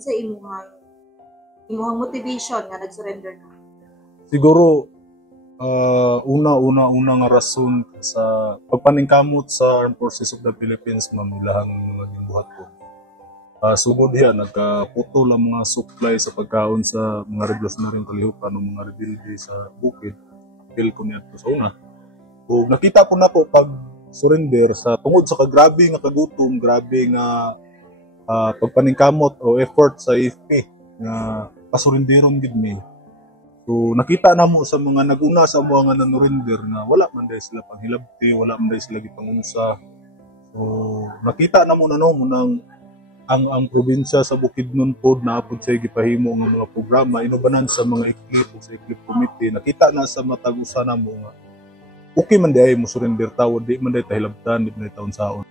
Sa imuhang motivation nga nag-surrender na? Siguro una nga rason sa pagpaningkamot sa Armed Forces of the Philippines, ma'am, ilahang naging buhat ko. Sugod diha nagkaputo lang mga supply sa pagkaon sa mga revolutionaryong kalihukan ng mga rebelde sa bukid. Feel ko niya sa una. O nakita po na po pag surrender sa tungod sa grabe nga kagutom, grabe nga pagpaningkamot o effort sa AFP nga pasurinderon gid mi. So nakita na mo sa mga naguna sa mga nga nanurinder na wala man dahil sila paghilabti, wala man dahil sila gipangunsa. So nakita na mo na no nang ang probinsya sa Bukidnon pod naapod sa gipahimo nga mga programa inubanan sa mga iklip o sa iklip committee. Nakita na sa matag usa na mo nga okay man di ay mo surrender tawod, di man di tahilabtan, di man di taon saon.